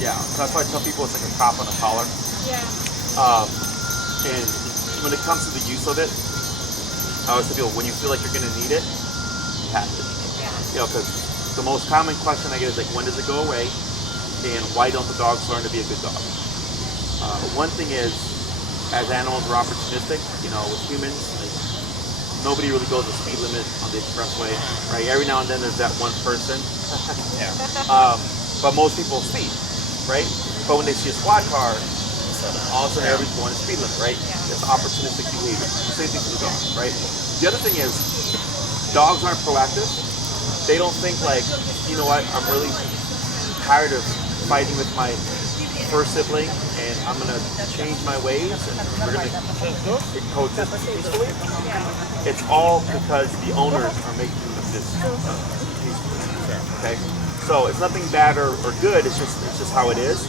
Yeah, so that's why I tell people it's like a top on a collar. Yeah. And when it comes to the use of it, I always tell people, when you feel like you're going to need it, you have it. Yeah. You know, because the most common question I get is like, when does it go away? And why don't the dogs learn to be a good dog? One thing is, as animals, we're opportunistic. You know, with humans, like, nobody really goes the speed limit on the expressway, right? Every now and then there's that one person. Yeah. But most people speed, right? But when they see a squad car, all of a sudden everybody's going to speed limit, right? Yeah. It's opportunistic behavior. The same thing for the dog, right? The other thing is, dogs aren't proactive. They don't think like, you know what, I'm really tired of fighting with my first sibling and I'm going to change my ways and we're going to coexist peacefully. It's all because the owners are making this peaceful. Okay? So it's nothing bad or good, it's just how it is.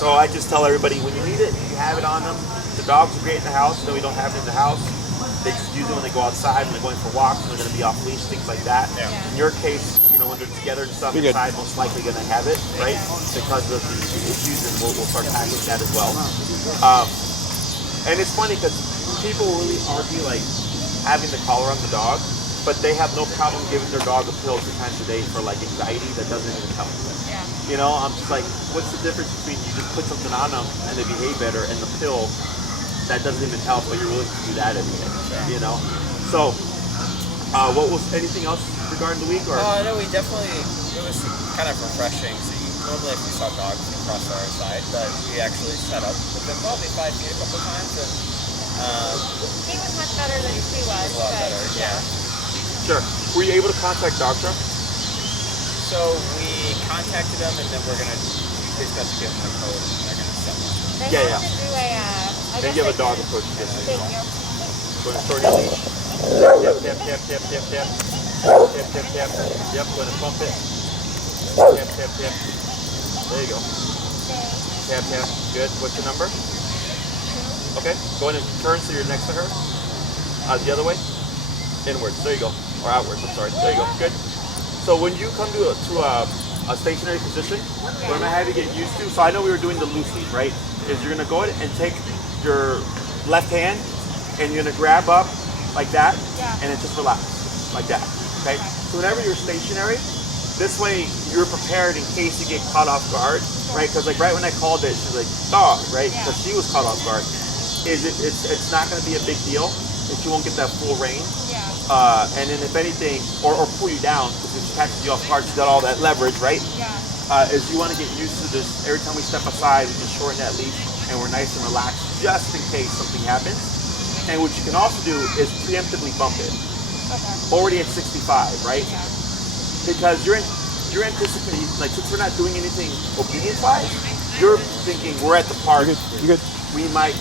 So I just tell everybody, when you need it, you have it on them. The dogs are great in the house, though we don't have it in the house. They just use it when they go outside, when they're going for walks, when they're going to be off leash, things like that. Yeah. In your case, you know, when they're together and stuff inside, most likely going to have it, right? Because of the issues, and we'll start tackling that as well. And it's funny because people really argue like having the collar on the dog, but they have no problem giving their dog a pill 2 times a day for like anxiety that doesn't even help. Yeah. You know, I'm just like, what's the difference between you just put something on them and they behave better and the pill that doesn't even help, but you're willing to do that every day, you know? So, what was, anything else regarding the week? Or? No, we definitely, it was kind of refreshing. So normally if we saw dogs across our side, but we actually set up with them probably 5 feet a couple of times. And, he was much better than she was. a lot better, yeah. Sure. Were you able to contact Doctor? So we contacted them, and then we're gonna basically have to give them a code, and they're gonna send them. They Yeah, have to do a, I Then guess you have a they dog can- approach. Thank you. Going to short your leash. Tap, tap, tap, tap, tap, tap. Tap, tap, tap. Yep, going to pump it. Tap, tap, tap. There you go. Tap, tap. Good. What's your number? Okay. Go in and turn so you're next to her. The other way. Inwards. There you go. Or outwards. I'm sorry. There you go. Good. So when you come to a stationary position, what I'm going to have you get used to, so I know we were doing the loose lead, right? Is you're going to go ahead and take your left hand and you're going to grab up like that and then just relax like that, okay? So whenever you're stationary, this way you're prepared in case you get caught off guard, right? Because like right when I called it, she's like, dog, right? Because she was caught off guard. It's not going to be a big deal if you won't get that full range. And then if anything, or pull you down, because if she catches you off guard, she's got all that leverage, right? Is you want to get used to this. Every time we step aside, we can shorten that leash, and we're nice and relaxed, just in case something happens. And what you can also do is preemptively bump it. Already at 65, right? Because you're anticipating, like, since we're not doing anything obedience-wise, you're thinking we're at the park. You good? We might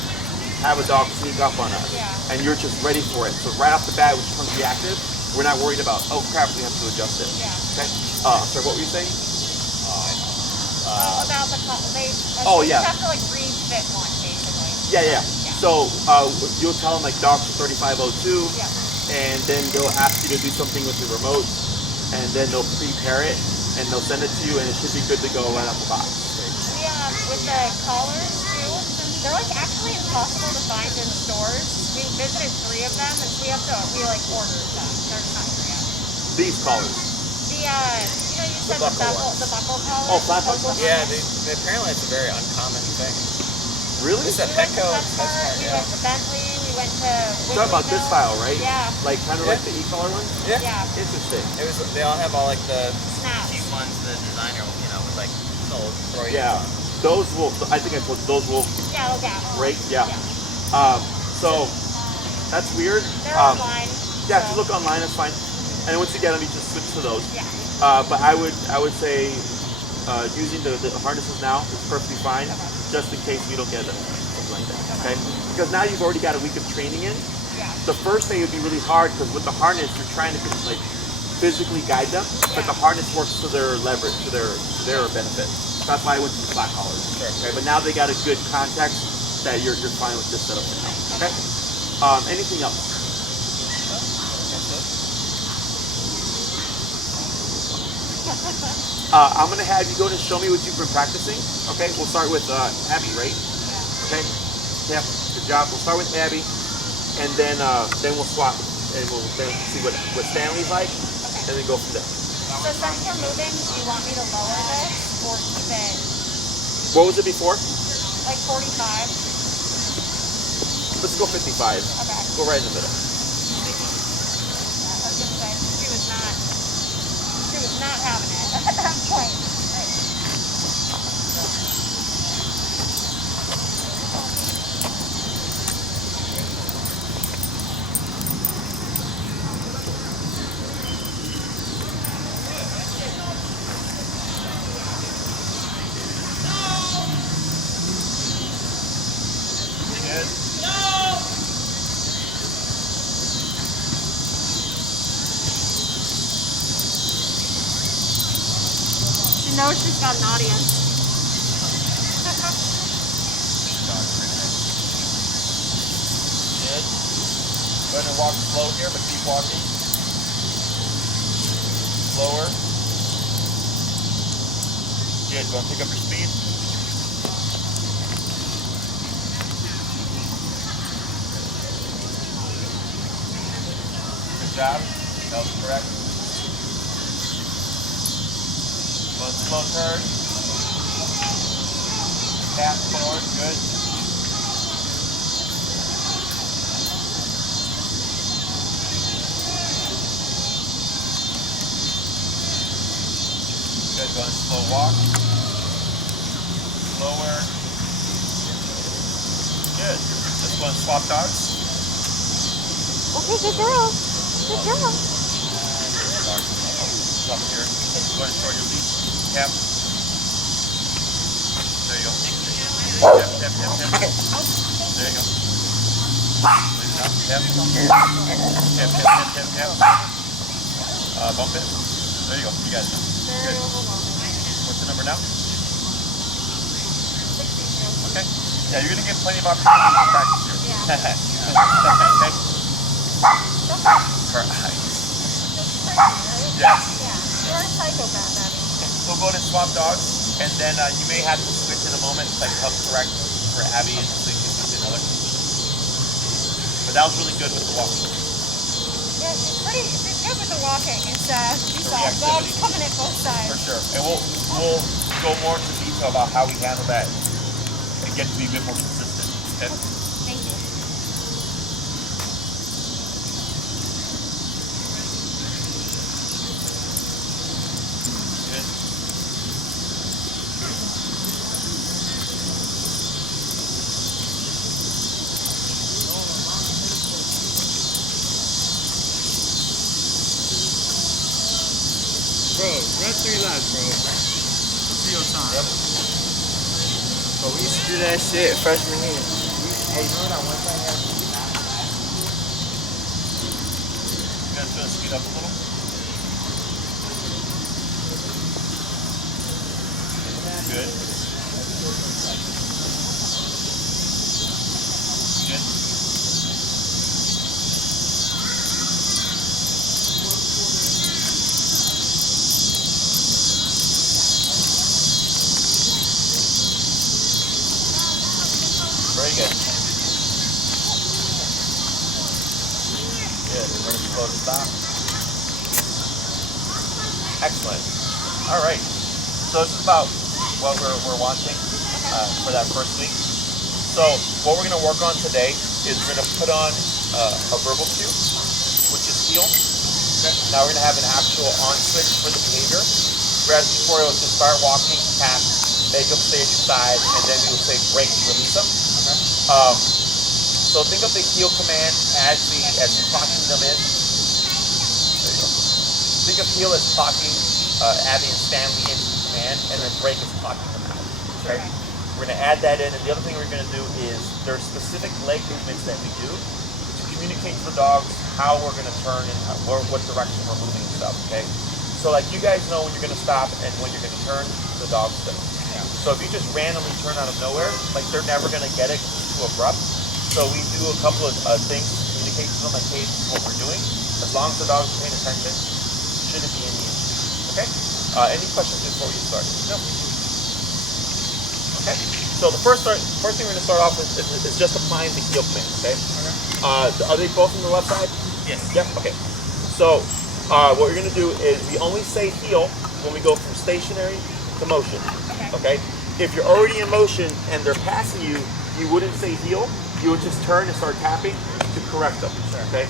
have a dog sneak up on us, and you're just ready for it. So right off the bat, when she becomes reactive, we're not worried about, oh crap, we have to adjust it. Okay. So what were you saying? About the they Oh, you yeah. have to like refit one basically. Yeah. So you'll tell them like Dr. 3502, and then they'll ask you to do something with the remote, and then they'll prepare it, and they'll send it to you, and it should be good to go right out the box. With the collars too, they're like actually impossible to find in stores. We visited 3 of them, and we like ordered them. They're not here yet. These collars. You know, you said the buckle collar. Oh, flat buckle? Yeah, apparently it's a very uncommon thing. Really? It's a We went to Petco. PetSmart, we went to Bentley, we went to You're talking about this style, right? Yeah. Like kind of like the e-collar one? Yeah. Interesting. They all have all like the Snaps. cheap ones, the designer, with like little throw. Yeah. Those will, I think those will Yeah, they'll gap. break. Yeah. So that's weird. They're online. Yeah, if you look online, that's fine. And then once you get them, you just switch to those. Yeah. But I would say using the harnesses now is perfectly fine, just in case we don't get something like that. Okay? Because now you've already got a week of training in. The first day would be really hard because with the harness, you're trying to like physically guide them, but the harness works to their leverage, to their benefit. That's why I went to the flat collars. Okay, but now they got a good context that you're fine with this setup for now. Okay. Anything else? I'm gonna have you go and show me what you've been practicing. Okay, we'll start with Abbie, right? Okay. Yeah, good job. We'll start with Abbie, and then we'll swap, and we'll then see what Stanley's like, and then go from there. So since we're moving, do you want me to lower this or keep it What was it before? like 45? Let's go 55. Okay. Go right in the middle. I was gonna say she was not having it at that point. She knows she's got an audience. Good. Go ahead and walk slow here, but keep walking. Slower. Good. Go and pick up your speed. Good job. That was correct. One slow turn. Tap forward. Good. Good. Go and slow walk. Slower. Good. Let's go and swap dogs. Okay, good girl. Good girl. Up here. Go ahead and start your leash. Tap. There you go. Tap, tap, tap, tap. There you go. Tap, tap, tap, tap, tap, tap. Bump it. There you go. You got it. Good. What's the number now? Okay. Yeah, you're going to get plenty of opportunities to practice here. Yeah. Okay. Her eyes. Yes. You're a psychopath, Abbie. So we'll go to swap dogs, and then you may have to switch in a moment to like help correct for Abbie and so you can switch to another. But that was really good with the walking. Yeah, she's good with the walking. It's she's reactivity. dogs coming at both sides. For sure. And we'll go more into detail about how we handle that and get to be a bit more consistent. Okay? Thank you. Good. Bro, run 3 laps, bro. See your time. Yep. But we used to do that shit freshman year. Hey, you know what I one time had to do? You guys gonna speed up a little? Good. Good. Very good. Good. We're going to slow to stop. Excellent. All right. So this is about what we're watching for that first week. So what we're going to work on today is we're going to put on a verbal cue, which is heel. Okay. Now we're going to have an actual on switch for the behavior. Whereas before it was just start walking, tap, make them stay at your side, and then we would say break, release them. So think of the heel command as we're clocking them in. There you go. Think of heel as clocking Abbie and Stanley into the command, and then break is clocking them out. Okay? We're going to add that in, and the other thing we're going to do is there's specific leg movements that we do to communicate to the dogs how we're going to turn and what direction we're moving and stuff. Okay? So like you guys know when you're going to stop and when you're going to turn, the dogs don't. Yeah. So if you just randomly turn out of nowhere, like they're never going to get it because it's too abrupt. So we do a couple of things to communicate to them, like, hey, this is what we're doing. As long as the dog's paying attention, shouldn't be any issue. Okay? Any questions before we start? No. Okay. So the first thing we're going to start off with is just applying the heel command. Okay. Are they both on the left side? Yes. Yep. Okay. So what we're going to do is we only say heel when we go from stationary to motion. Okay. If you're already in motion and they're passing you, you wouldn't say heel. You would just turn and start tapping to correct them. Okay.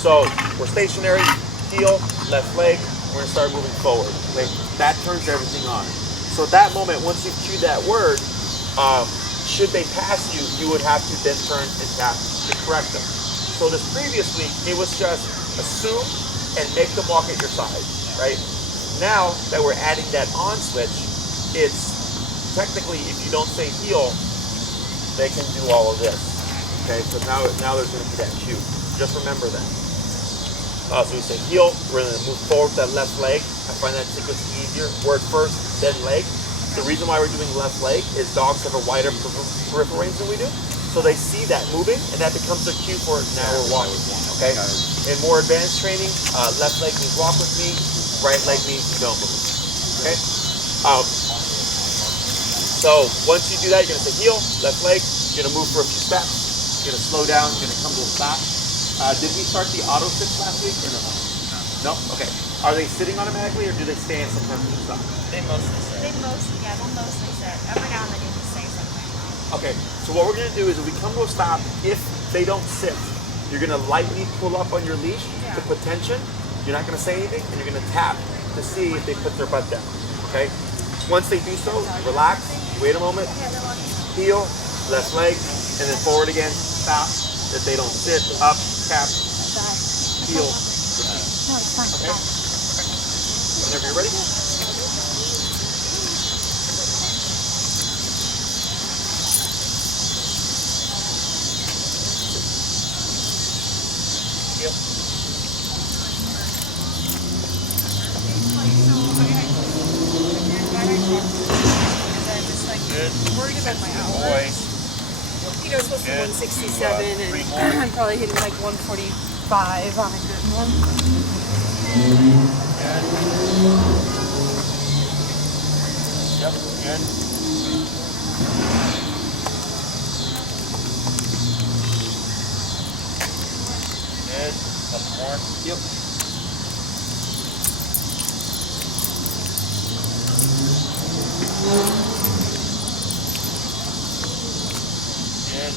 So we're stationary, heel, left leg. We're gonna start moving forward. Okay. That turns everything on. So at that moment, once you've cued that word, should they pass you, you would have to then turn and tap to correct them. So this previous week, it was just assume and make them walk at your side, right? Now that we're adding that on switch, it's technically, if you don't say heel, they can do all of this. Okay, so now there's going to be that cue. Just remember that. So we say heel, we're going to move forward with that left leg. I find that sequence easier. Word first, then leg. The reason why we're doing left leg is dogs have a wider peripheral range than we do. So they see that moving, and that becomes their cue for now we're walking. Okay? In more advanced training, left leg means walk with me, right leg means you don't move. Okay? So once you do that, you're going to say heel, left leg, you're going to move for a few steps, you're going to slow down, you're going to come to a stop. Did we start the auto sits last week or no? No? Okay. Are they sitting automatically or do they stand sometimes when you stop? They mostly sit. They'll mostly sit. Every now and then you just say something. Okay, so what we're going to do is if we come to a stop, if they don't sit, you're going to lightly pull up on your leash to put tension. You're not going to say anything, and you're going to tap to see if they put their butt down. Okay? Once they do so, relax, wait a moment, heel, left leg, and then forward again, stop. If they don't sit, up, tap, heel, repeat. No, it's fine. Okay? Whenever you're ready. Worried about my hour. Boy. You know, it's supposed to be 167, and I'm probably hitting like 145 on a good one. Good. Yep, good. Good. Couple more. Yep. Good.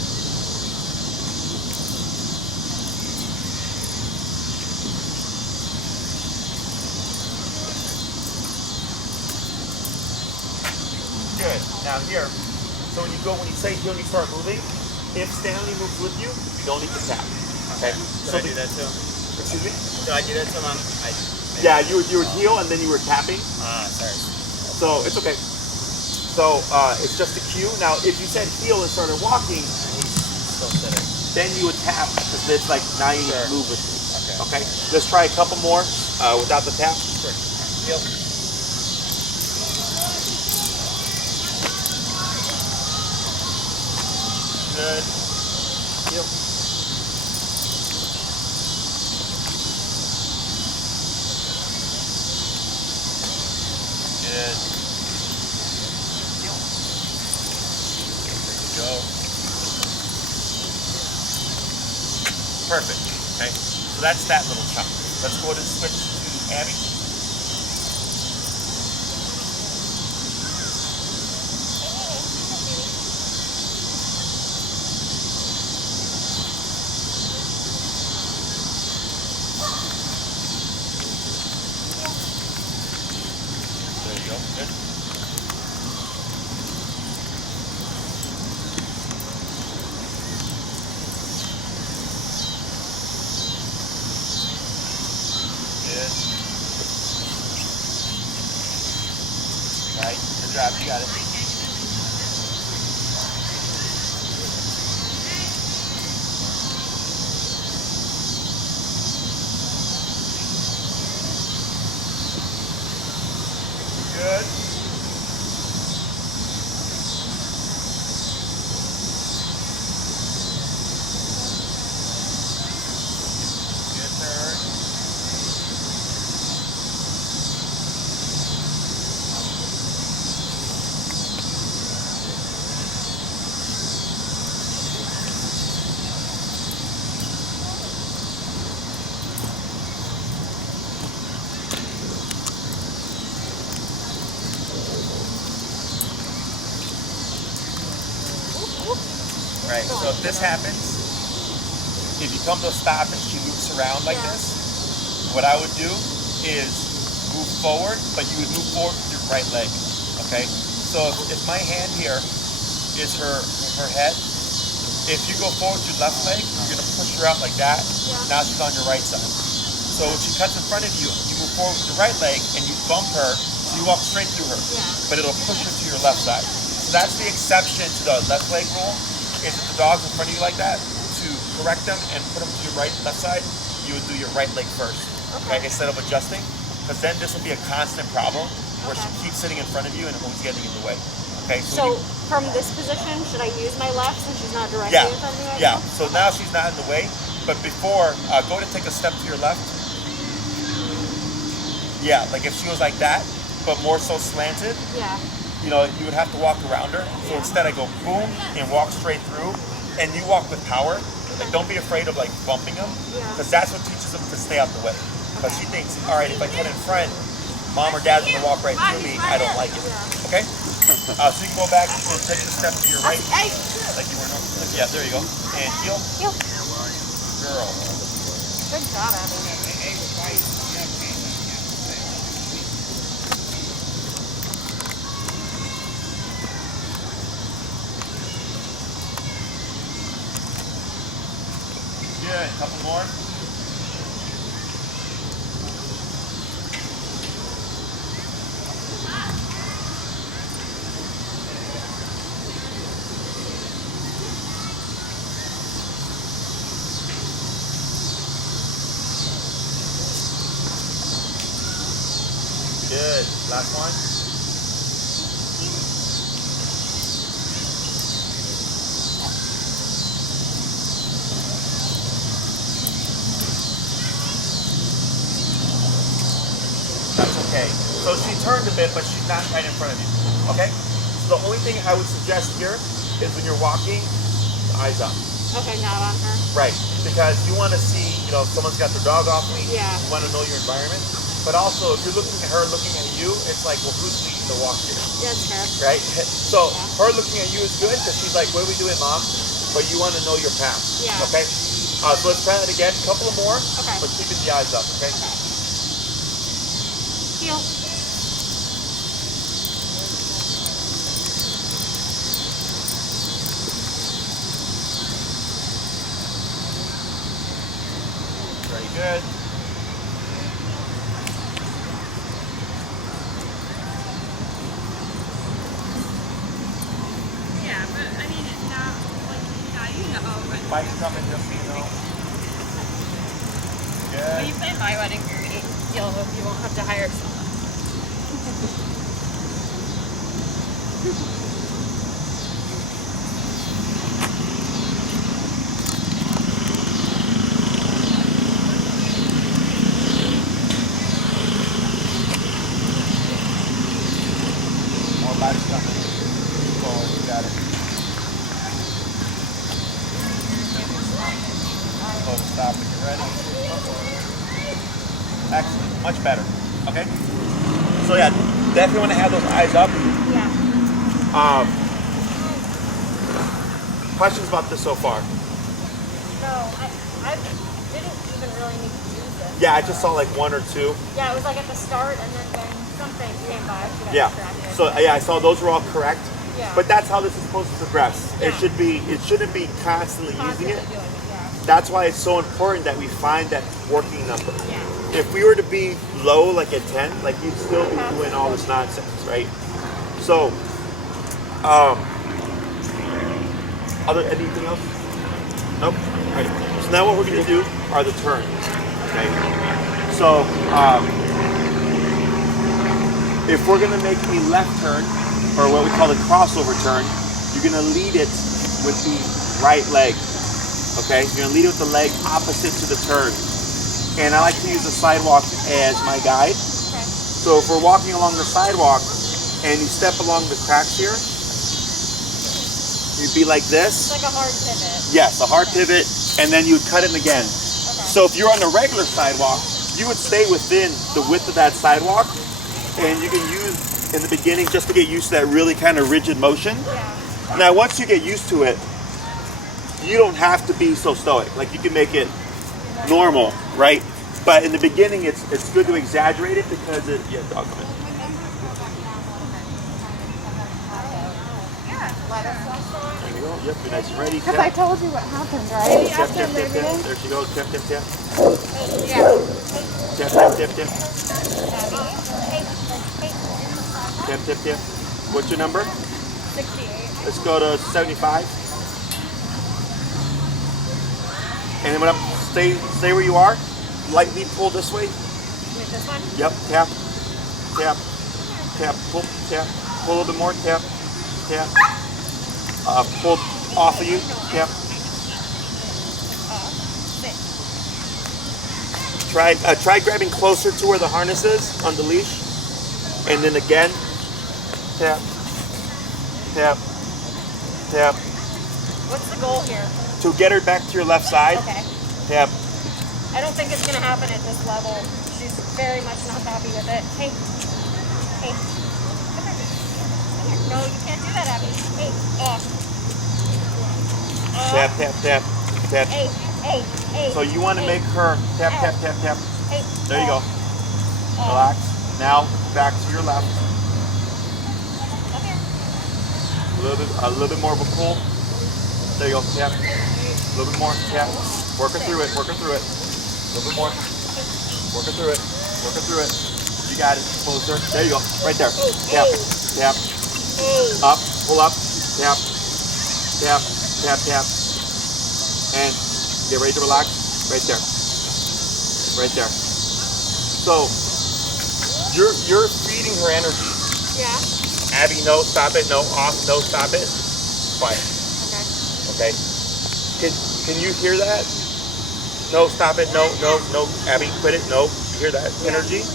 Good. Now here, so when you say heel and you start moving, if Stanley moves with you, you don't need to tap. Okay? Did I do that too? Excuse me? Did I do that to him? Yeah, you would heel and then you were tapping. Sorry. So it's okay. So it's just a cue. Now, if you said heel and started walking, Still sitting. then you would tap because it's like now you need to move with me. Okay. Okay? Let's try a couple more without the tap. Sure. Heel. Good. Heel. Good. There you go. Perfect. Okay? So that's that little chunk. Let's go ahead and switch to Abbie. There you go. Good. Good. Right. Good job. You got it. Good. Good turn. right? So if this happens, if you come to a stop and she loops around like this, what I would do is move forward, but you would move forward with your right leg, okay? So if my hand here is her head, if you go forward with your left leg, you're gonna push her out like that. Now she's on your right side. So when she cuts in front of you, you move forward with your right leg and you bump her, so you walk straight through her, but it'll push her to your left side. So that's the exception to the left leg rule, is if the dog's in front of you like that, to correct them and put them to your left side, you would do your right leg first, okay, instead of adjusting, because then this will be a constant problem where she keeps sitting in front of you and always getting in the way. Okay, so from this position, should I use my left since she's not directly in front of me? Yeah, so now she's not in the way, but before, go to take a step to your left. Yeah, like if she was like that, but more so slanted, you know, you would have to walk around her. So instead I go boom and walk straight through, and you walk with power. Like don't be afraid of like bumping them, because that's what teaches them to stay out the way. Because she thinks, all right, if I get in front, mom or dad's gonna walk right through me, I don't like it, okay? So you can go back and take a step to your right, like you were normal. Like, yeah, there you go. And heel. Girl. Good job, Abbie. Good, a couple more. Good. Last one. That's okay. So she turned a bit, but she's not right in front of you. Okay? So the only thing I would suggest here is when you're walking, eyes up. Okay, not on her. Right. Because you want to see, you know, if someone's got their dog off leash. Yeah. You want to know your environment. But also, if you're looking at her looking at you, it's like, well, who's leading the walk here? Yes, sir. Right? So her looking at you is good because she's like, what are we doing, Mom? But you want to know your path. Yeah. Okay? So let's try that again. A couple of more. Okay. But keeping the eyes up, okay? Heel. Very good. Yeah, but I mean, now, like, now you know. But Bike's coming, just so you know. Good. when you play my wedding, you won't have to hire someone. More bike's coming. Oh, you got it. Hold the stop when you're ready. Excellent. Much better. Okay? So yeah, definitely want to have those eyes up. Yeah. Questions about this so far? No, I didn't even really need to use this. Yeah, I just saw like one or two. Yeah, it was like at the start, and then something came by. So got Yeah. distracted. So yeah, I saw those were all correct. Yeah. But that's how this is supposed to progress. Yeah. It shouldn't be constantly using Constantly it. doing it, yeah. That's why it's so important that we find that working number. Yeah. If we were to be low, like at 10, like you'd still be doing all this nonsense, right? So, anything else? Nope. All right. So now what we're gonna do are the turns. Okay. So, if we're gonna make a left turn, or what we call a crossover turn, you're gonna lead it with the right leg. Okay, you're gonna lead it with the leg opposite to the turn. And I like to use the sidewalk as my guide. Okay. So if we're walking along the sidewalk and you step along the cracks here, you'd be like this. It's like a hard pivot. Yes, a hard pivot, and then you would cut it again. Okay. So if you're on a regular sidewalk, you would stay within the width of that sidewalk, and you can use in the beginning just to get used to that really kind of rigid motion. Yeah. Now once you get used to it, you don't have to be so stoic. Like you can make it normal, right? But in the beginning, it's good to exaggerate it because it. Yeah, dog, come in. There you go. Yep, be nice and ready. Because I told you what happened, right? Tap, tap, tap, tap. There she goes. Tap, tap, tap. Tap, tap, tap, tap. Tap, tap, tap. What's your number? 68. Let's go to 75. And then when I'm stay where you are. Lightly pull this way. Wait, this one? Yep. Tap, tap, tap. Pull, tap. Pull a little bit more. Tap, tap. Pull off of you. Tap. Try grabbing closer to where the harness is on the leash, and then again. Tap, tap, tap. What's the goal here? To get her back to your left side. Okay. Tap. I don't think it's going to happen at this level. She's very much not happy with it. Hey. Hey. Come here. Come here. No, you can't do that, Abbie. Hey. Tap, tap, tap, tap. Hey. Hey. Hey. So you want to make her tap, tap, tap, tap. Hey. There you go. Relax. Now back to your left. Come here. A little bit more of a pull. There you go. Tap. A little bit more. Tap. Work her through it. Work her through it. A little bit more. Work her through it. Work her through it. You got it. Closer. There you go. Right there. Tap. Tap. Up. Pull up. Tap. Tap. Tap. Tap. And get ready to relax. Right there. Right there. So you're feeding her energy. Yeah. Abbie, no, stop it. No, off. No, stop it. Quiet. Okay. Okay. Can you hear that? No, stop it. No, no, no. Abbie, quit it. No. You hear that energy?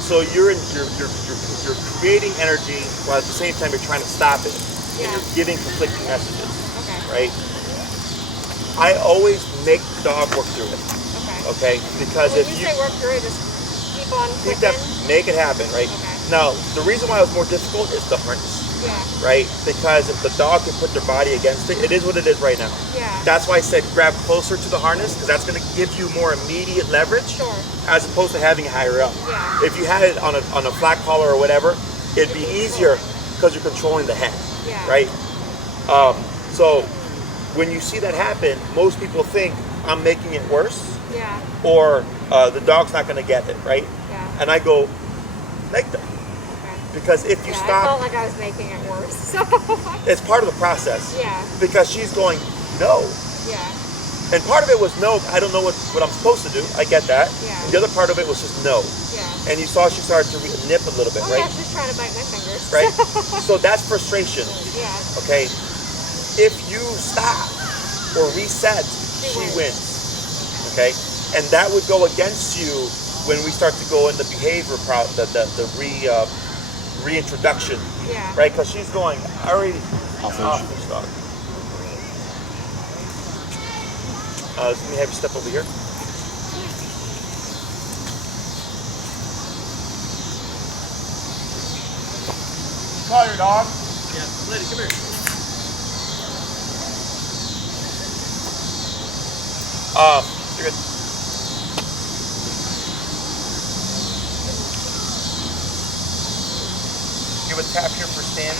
So you're creating energy while at the same time you're trying to stop it. And you're giving conflicting messages. Okay. Right? I always make the dog work through it. Okay. Okay? Because When if you say work through it, just keep on keep clicking. that, make it happen, right? Okay. Now, the reason why it was more difficult is the harness. Yeah. Right? Because if the dog can put their body against it, it is what it is right now. Yeah. That's why I said grab closer to the harness, because that's going to give you more immediate leverage, Sure. as opposed to having it higher up. Yeah. If you had it on a flat collar or whatever, it'd be easier because you're controlling the head. Yeah. Right? So when you see that happen, most people think I'm making it worse, Yeah. or the dog's not going to get it, right? Yeah. And I go, make them. Because if you I stop, felt like I was making it worse. So. it's part of the process. Yeah. Because she's going, no. Yeah. And part of it was no, I don't know what I'm supposed to do. I get that. Yeah. And the other part of it was just no. Yeah. And you saw she started to nip a little bit, Oh right? yeah, she's trying to bite my fingers. Right? So that's frustration. Yeah. Okay? If you stop or reset, she wins. wins. Okay? And that would go against you when we start to go in the behavior reintroduction. Yeah. Right? Because she's going, I already off this dog. Let me have you step over here. Call your dog. Yeah, lady, come here. You're good. Give a tap here for Stan.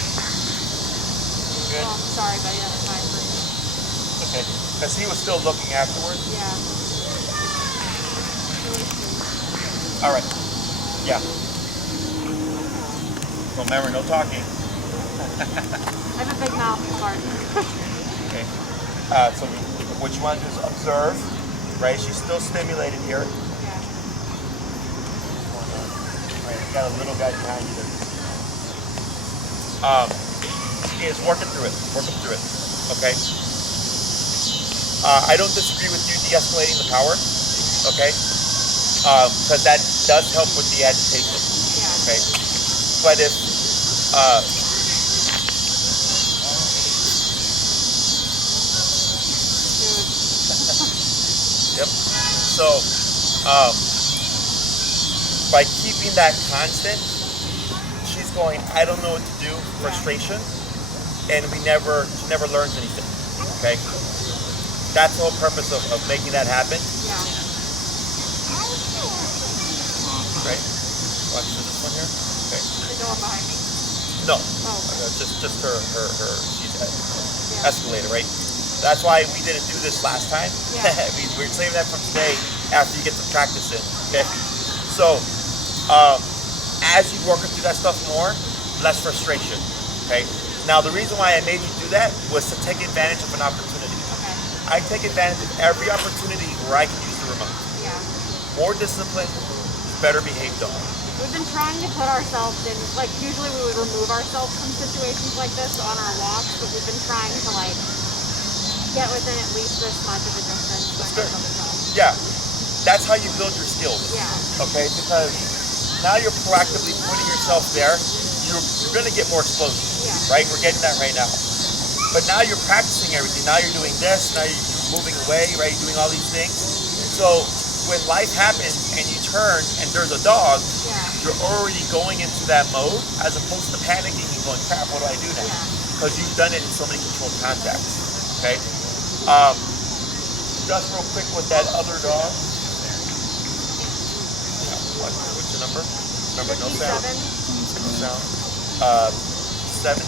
Good. Oh, I'm sorry, buddy. That was my brain. Okay. Because he was still looking afterwards. Yeah. All right. Yeah. Remember, no talking. I have a big mouth, pardon. Okay. So what you want to do is observe, right? She's still stimulated here. Yeah. Right. You got a little guy behind you there. Is working through it. Working through it. Okay. I don't disagree with you de-escalating the power. Okay. Because that does help with the agitation. Yeah. Okay. But if yep. So by keeping that constant, she's going, I don't know what to do, frustration, and she never learns anything. Okay. that's the whole purpose of making that happen. Yeah. Right? Watch this one here. Okay. The door behind me. No. Oh. Just her. She's escalator, right? That's why we didn't do this last time. Yeah. We're saving that from today after you get some practice in. Okay. So, as you work through that stuff more, less frustration. Okay. Now the reason why I made you do that was to take advantage of an opportunity. Okay. I take advantage of every opportunity where I can use the remote. Yeah. More disciplined, better behaved dog. We've been trying to put ourselves in, like, usually we would remove ourselves from situations like this on our walks, but we've been trying to, like, get within at least this much of a distance. That's good. Yeah, that's how you build your skills. Yeah. Okay, because now you're proactively putting yourself there. You're going to get more explosion, right? We're getting that right now. But now you're practicing everything. Now you're doing this. Now you're moving away, right? You're doing all these things. So when life happens and you turn and there's a dog, you're already going into that mode as opposed to panicking and going, crap, what do I do now? Because you've done it in so many controlled contacts. Okay. Just real quick with that other dog. What's your number? Number, no sound. No sound. 70.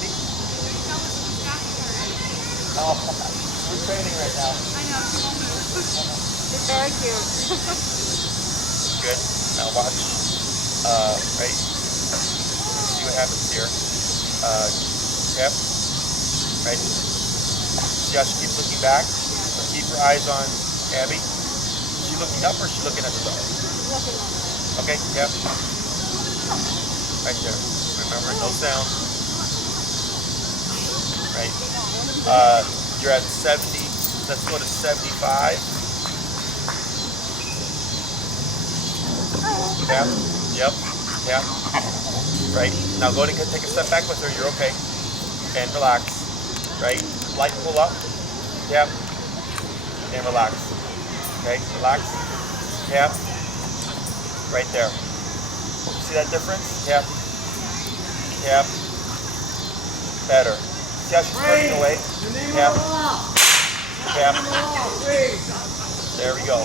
Oh, we're training right now. I know, she won't move. It's very cute. Good. Now watch. Right. See what happens here. Yep. Right. See how she keeps looking back? So keep your eyes on Abbie. Is she looking up or is she looking at the dog? Looking at it. Okay, yep. Right there. Remember, no sound. Right. You're at 70. Let's go to 75. Yep. Yep. Yep. Right. Now go ahead and take a step back with her. You're okay. And relax. Right. Light pull up. Yep. And relax. Okay. Relax. Yep. Right there. See that difference? Yep. Yep. Better. See how she's turning away? Yep. Yep. There we go.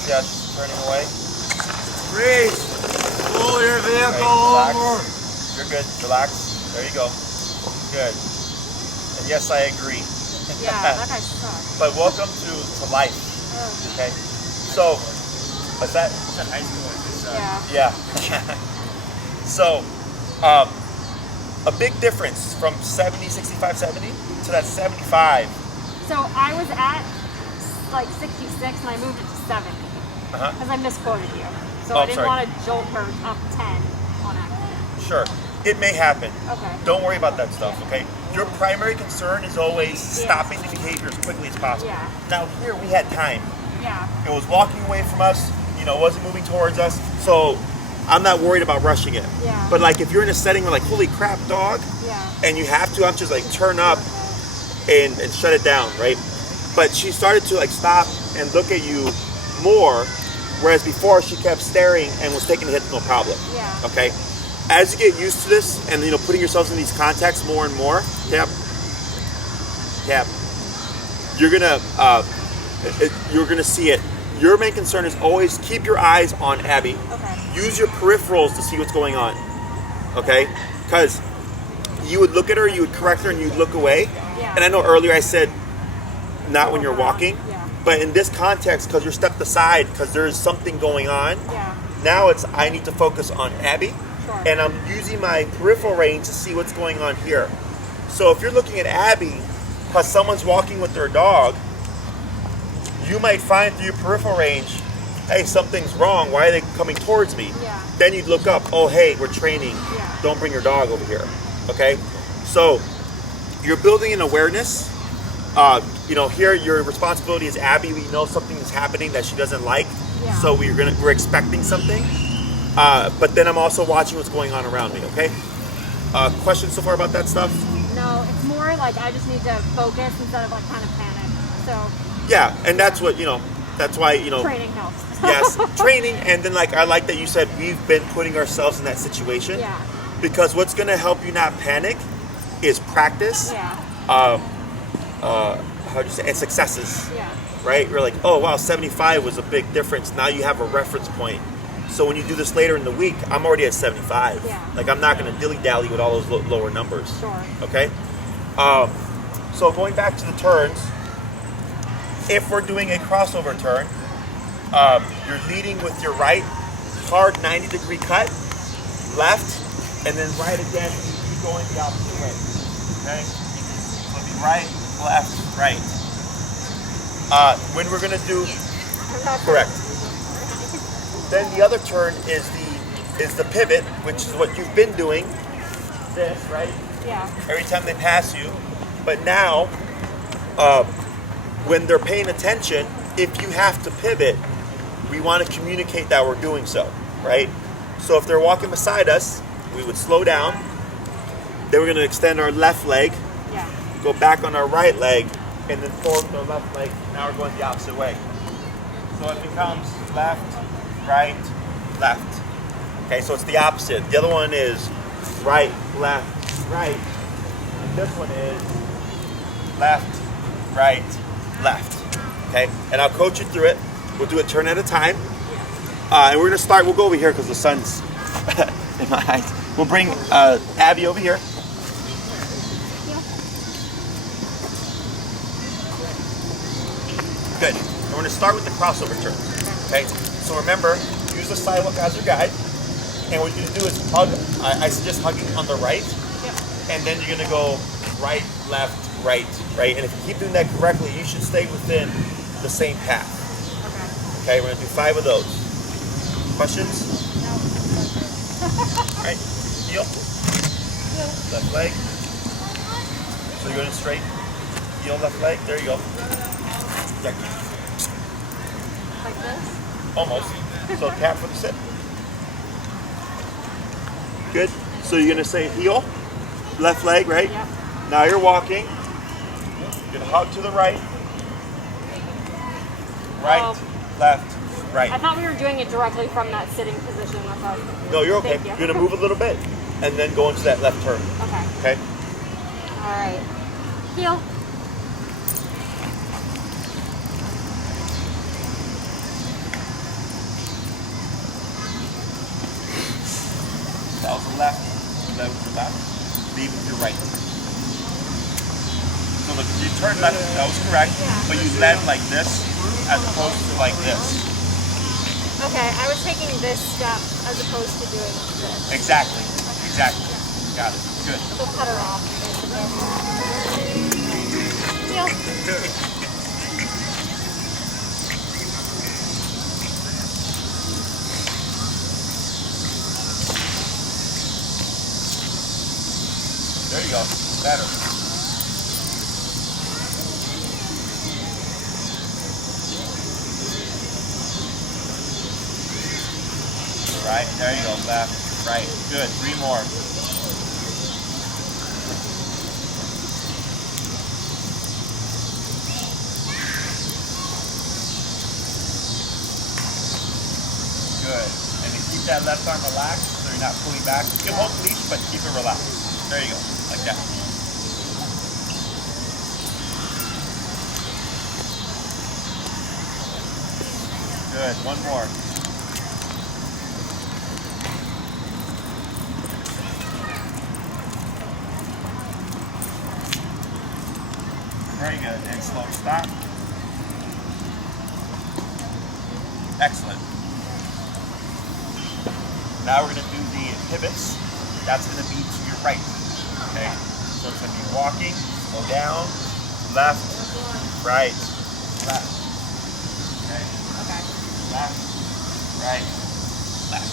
See how she's turning away? Breathe. Pull your vehicle Right, over. You're good. Relax. There you go. Good. And yes, I agree. Yeah, that guy sucks. But welcome to life. Okay. So, what's that? It's at high school. Yeah. Yeah. So, a big difference from 70, 65, 70 to that 75. So I was at like 66 and I moved it to 70 because I misquoted you. So I didn't want to jolt her up 10 on accident. Sure. It may happen. Okay. Don't worry about that stuff, okay? Your primary concern is always stopping the behavior as quickly as possible. Yeah. Now here we had time. Yeah. It was walking away from us, you know, it wasn't moving towards us. So I'm not worried about rushing it. Yeah. But like if you're in a setting where like, holy crap, dog, and you have to, I'm just like turn up and shut it down, right? But she started to like stop and look at you more, whereas before she kept staring and was taking the hits no problem. Yeah. Okay? As you get used to this and you know putting yourselves in these contexts more and more, tap, you're gonna see it. Your main concern is always keep your eyes on Abbie. Okay. Use your peripherals to see what's going on. Okay? Because you would look at her, you would correct her, and you'd look away. Yeah. And I know earlier I said not when you're walking, Yeah. but in this context, because you're stepped aside, because there's something going on, Yeah. now it's I need to focus on Abbie, Sure. and I'm using my peripheral range to see what's going on here. So if you're looking at Abbie, because someone's walking with their dog, you might find through your peripheral range, hey, something's wrong. Why are they coming towards me? Yeah. Then you'd look up, oh, hey, we're training. Yeah. Don't bring your dog over here. Okay? So you're building an awareness. You know, here your responsibility is Abbie. We know something is happening that she doesn't like. Yeah. So we're expecting something. But then I'm also watching what's going on around me, okay? Questions so far about that stuff? No, it's more like I just need to focus instead of like kind of panic. So Yeah, and that's what, you know, that's why, you know, training helps. yes, training, and then like I like that you said we've been putting ourselves in that situation. Yeah. Because what's gonna help you not panic is practice. Yeah. how do you say it, successes, Yeah. right? We're like, oh wow, 75 was a big difference. Now you have a reference point. So when you do this later in the week, I'm already at 75. Yeah. Like I'm not going to dilly-dally with all those lower numbers. Sure. Okay? So going back to the turns, if we're doing a crossover turn, you're leading with your right, hard 90-degree cut, left, and then right again, you going the opposite way. Okay? So it'll be right, left, right. When we're going to do, correct. Then the other turn is the pivot, which is what you've been doing. This, right? Yeah. Every time they pass you. But now, when they're paying attention, if you have to pivot, we want to communicate that we're doing so, right? So if they're walking beside us, we would slow down. Then we're going to extend our left leg, Yeah. go back on our right leg, and then forward with our left leg. Now we're going the opposite way. So it becomes left, right, left. Okay, so it's the opposite. The other one is right, left, right. And this one is left, right, left. Okay, and I'll coach you through it. We'll do a turn at a time. And we're gonna start, we'll go over here because the sun's in my eyes. We'll bring Abbie over here. Good. And we're gonna start with the crossover turn. Okay, so remember, use the sidewalk as your guide. And what you're gonna do is hug, I suggest hugging on the right. Yep. And then you're gonna go right, left, right, right. And if you keep doing that correctly, you should stay within the same path. Okay. Okay, we're gonna do 5 of those. Questions? No. All right, heel. Left leg. So you're going straight. Heel, left leg. There you go. Yeah, Like this? almost. So tap for the sit. Good. So you're gonna say heel, left leg, right? Yep. Now you're walking. You're gonna hug to the right. Right, Oh. left, right. I thought we were doing it directly from that sitting position. That's how I was thinking. No, you're okay. Thank you. You're gonna move a little bit and then go into that left turn. Okay. Okay? All right. Heel. That was the left. That was the left. Leave with your right. So look, you turn left, that was correct, but you led like this as opposed to like this. Okay, I was taking this step as opposed to doing this. Exactly. Exactly. Got it. Good. So cut her off. Heel. There you go. Better. Right, there you go. Left, right. Good. 3 more. Good. And then keep that left arm relaxed so you're not pulling back. You can hold the leash, but keep it relaxed. There you go. Like that. Good. 1 more. Very good. And slow stop. Excellent. Now we're going to do the pivots. That's going to be to your right. Okay? So it's going to be walking, go down, left, right, left. Okay? Okay. Left, right, left.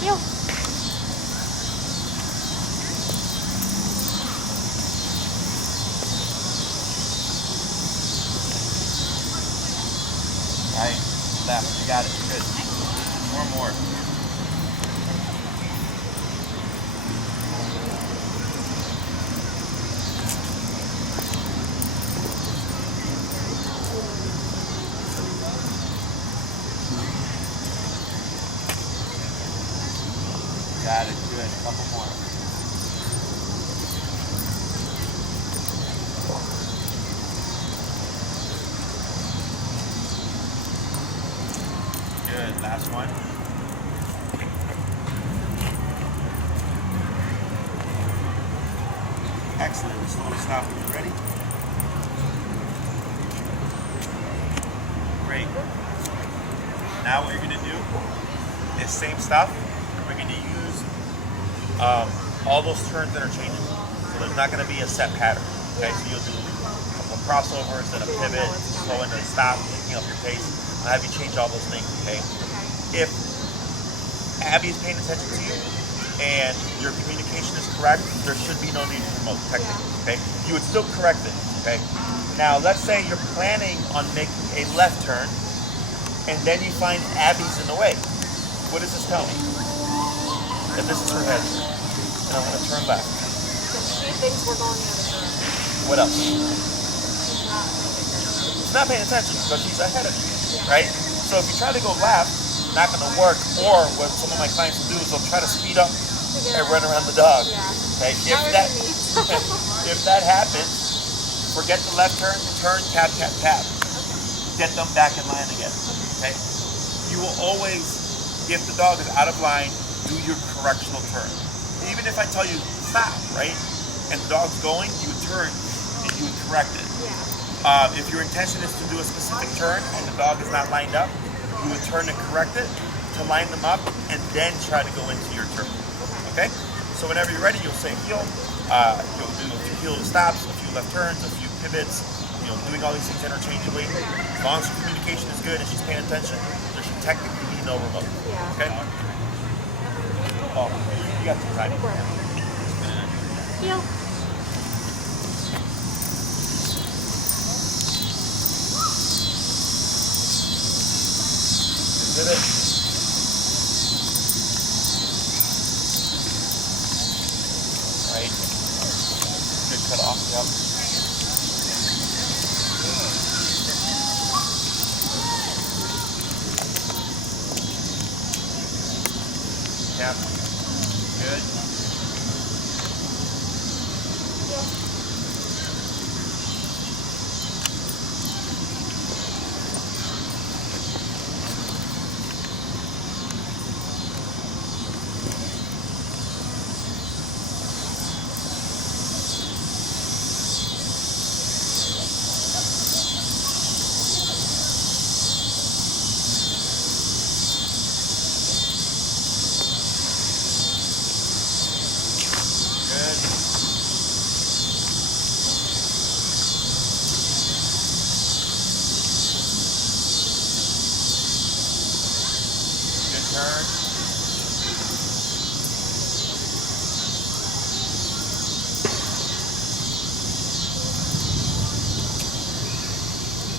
Heel. Right, left. You got it. Good. 1 more. Got it. Good. A couple more. Good, last one. Excellent. Slowly stop when you're ready. Great. Now what you're going to do is same stuff. We're going to use all those turns interchangeably. So there's not going to be a set pattern. Okay, so you'll do a couple of crossovers, then a pivot, slow into a stop, picking up your pace. I'll have you change all those things. Okay. If Abbie is paying attention to you and your communication is correct, there should be no need to promote technically. Okay. You would still correct it. Okay. Now let's say you're planning on making a left turn, and then you find Abbie's in the way. What does this tell me? That this is her head, and I'm going to turn left. She thinks we're going the other direction. What else? She's not paying attention because she's ahead of you, right? So if you try to go left, not going to work. Or what some of my clients will do is they'll try to speed up and run around the dog. Okay? If that happens, forget the left turn, tap, tap, tap. Get them back in line again. Okay? You will always, if the dog is out of line, do your correctional turn. Even if I tell you stop, right? And the dog's going, you would turn and you would correct it. If your intention is to do a specific turn and the dog is not lined up, you would turn and correct it to line them up and then try to go into your turn. Okay? So whenever you're ready, you'll say heel. You'll do a few heel stops, a few left turns, a few pivots, doing all these things interchangeably. As long as your communication is good and she's paying attention, there should technically be no remote. Okay? Oh, you got some time. Heel. Pivot. Right. Good cut off, yep. Yep. Good. Turn.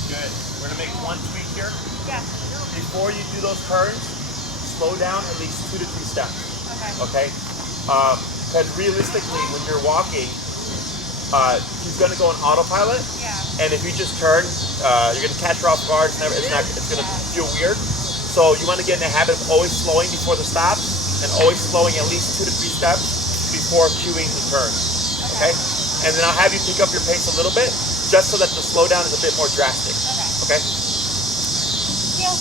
Good. We're going to make one tweak here. Yeah. Before you do those turns, slow down at least 2 to 3 steps. Okay. Okay? Because realistically, when you're walking, she's going to go on autopilot. Yeah. And if you just turn, you're going to catch her off guard. It's going to feel weird. So you want to get in the habit of always slowing before the stops and always slowing at least 2 to 3 steps before cueing the turn. Okay? And then I'll have you pick up your pace a little bit just so that the slowdown is a bit more drastic. Okay? Heel.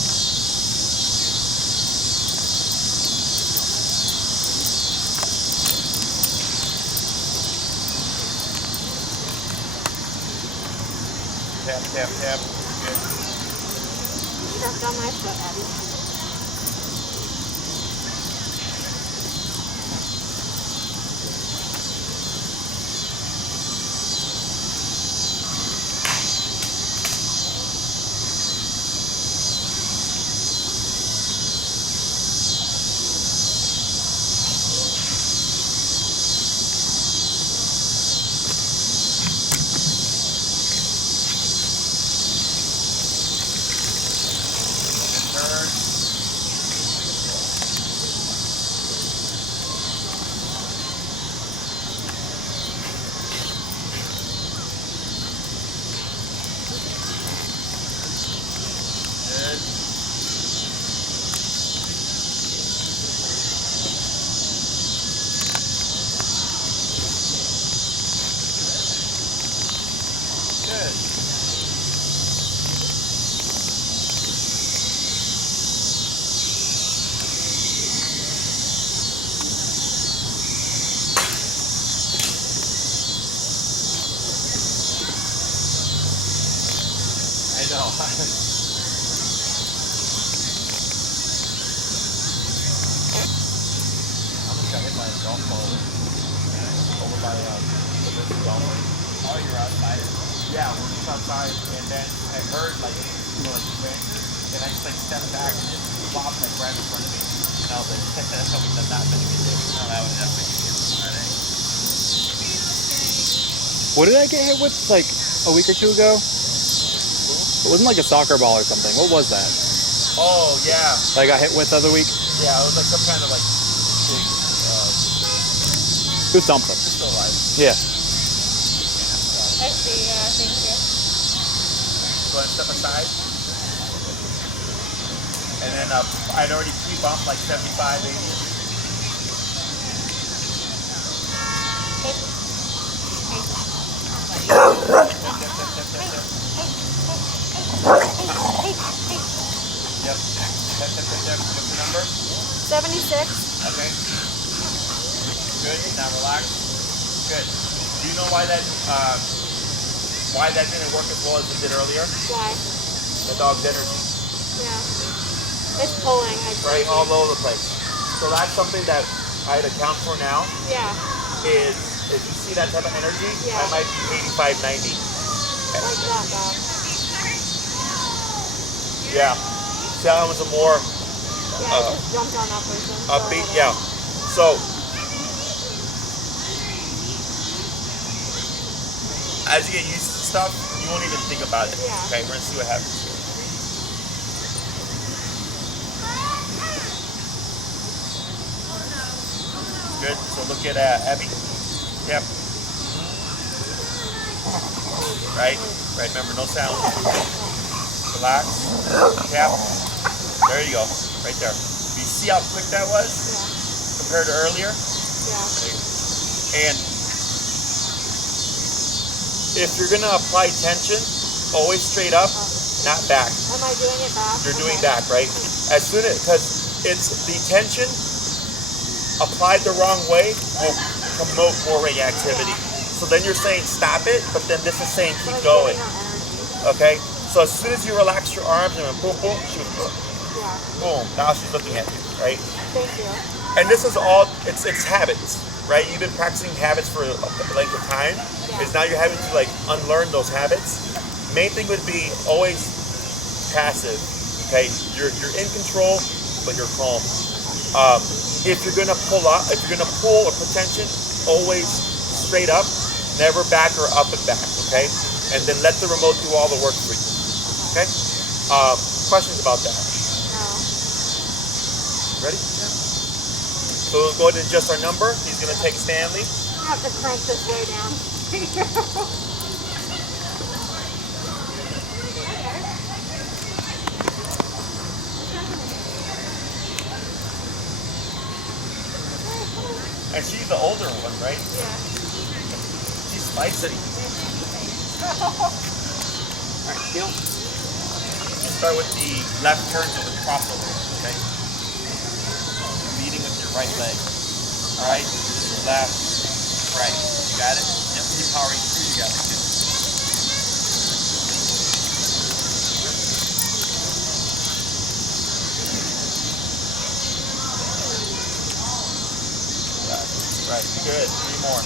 Tap, tap, tap. Good. You stepped on my foot, Abbie. Turn. almost got hit by a golf ball over by the Liberty golf. Oh, you're outside. Yeah, we're just outside, and then I heard like wind, and I just like stepped back and it flopped like right in front of me. And I was like, that's not been a good day. No, that would definitely give you a headache. What did I get hit with like a week or two ago? It wasn't like a soccer ball or something. What was that? Oh yeah, That I got hit with the other week? yeah, it was like some kind of like big. It was something. It's still alive. Yeah. I see, thank you. Go ahead and step aside. And then I'd already pre-bumped like 75, 80. Yep. What's the number? 76. Okay. Good. Now relax. Good. Do you know why that didn't work as well as it did earlier? Why? The dog's energy. Yeah. It's pulling. Right, all over the place. So that's something that I'd account for now. Yeah. Is if you see that type of energy, Yeah. I might be 85, 90. Like that dog. Yeah. See how it was a more Yeah, I just jumped on that person. upbeat? Yeah. So as you get used to stuff, you won't even think about it. Yeah. Okay, we're gonna see what happens. Good. So look at Abbie. Yep. Right. Right. Remember, no sound. Relax. Tap. There you go. Right there. You see how quick that was compared to earlier? Yeah. And if you're gonna apply tension, always straight up, not back. Am I doing it back? You're doing Okay. back, right? As soon as, because it's the tension applied the wrong way will promote more reactivity. So then you're saying stop it, but then this is saying keep Like going. getting her energy. Okay? So as soon as you relax your arms and boom, boom, she was Yeah. boom. Now she's looking at you, right? Thank you. And this is all, it's habits, right? You've been practicing habits for a length of time. Yeah. Is now you're having to like unlearn those habits. Main thing would be always passive, okay? You're in control, but you're calm. If you're gonna pull or put tension, always straight up, never back or up and back, okay? And then let the remote do all the work for you, okay? Questions about that? No. Ready? So we'll go ahead and adjust our number. He's gonna take Stanley. I have to crank this way down. And she's the older one, right? Yeah. She's spicy. Alright, Miguel. You start with the left turns of the crossover, okay? Leading with your right leg. Alright? Left, right. You got it? Yep, keep powering through. You got it. Good. Right, good. 3 more.